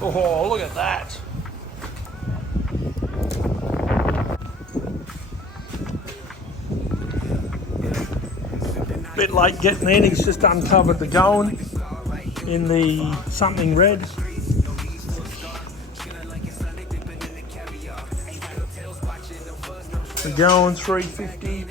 Oh, look at that. Bit late getting in, he's just uncovered the Goan in the something red. The Goan 350.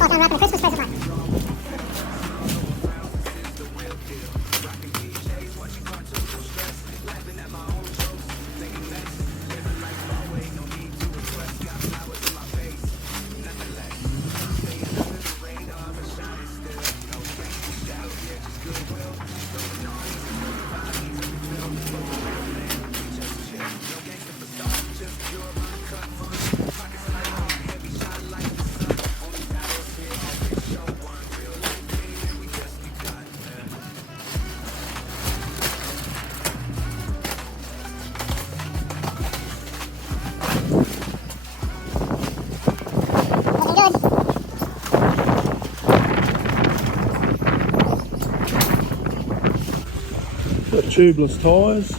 Like unwrapping a Christmas present, mate. Got tubeless tyres.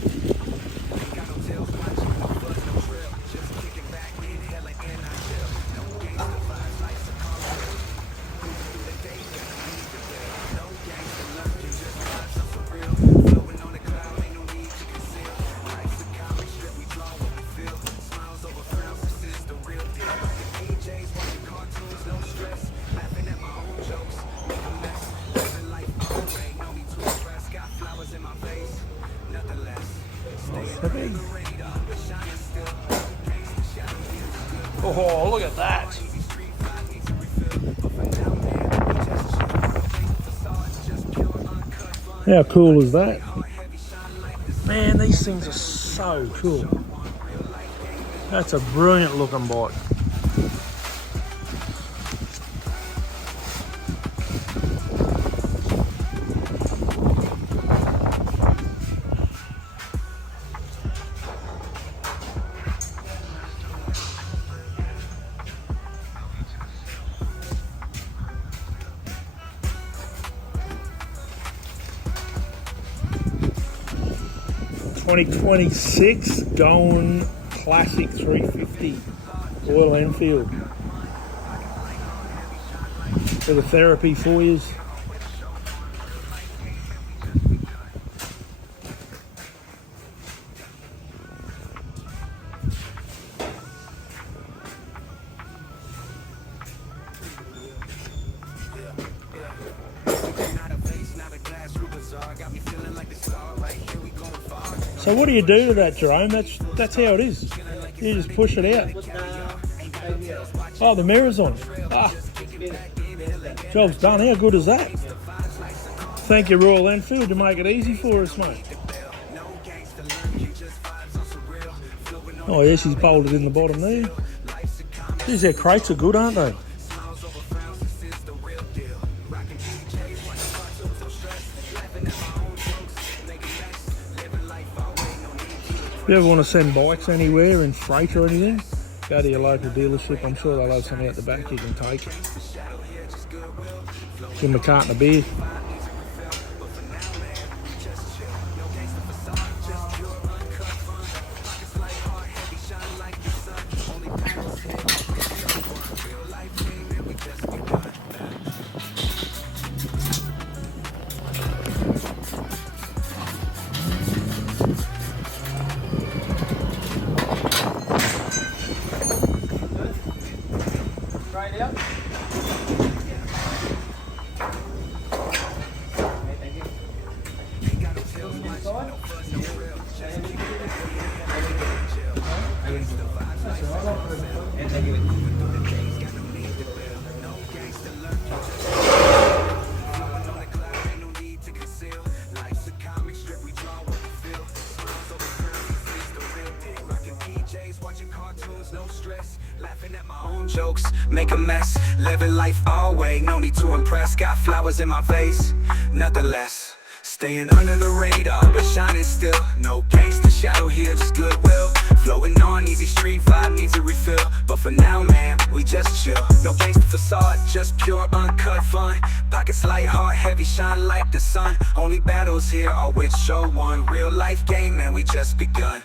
Oh, look at that. How cool is that? Man, these things are so cool. That's a brilliant looking bike. '26 Goan Classic 350 Royal Enfield. For the therapy for you. So what do you do to that, Jerome? That's how it is. You just push it out. Oh, the mirror's on. Ah, job's done. How good is that? Thank you, Royal Enfield, to make it easy for us, mate. Oh yes, he's bolted in the bottom there. These their crates are good, aren't they? If you ever want to send bikes anywhere in freight or anything, go to your local dealership. I'm sure they'll have something out the back you can take. Give them a carton of beer. Jokes, make a mess, living life our way, no need to impress. Got flowers in my face, nothing less. Staying under the radar, but shining still. No gangster shadow here, just goodwill. Flowing on, easy street vibe needs a refill. But for now, man, we just chill. No gangster facade, just pure uncut fun. Pockets light, heart heavy, shine like the sun. Only battles here are with show one. Real life game, man, we just begun.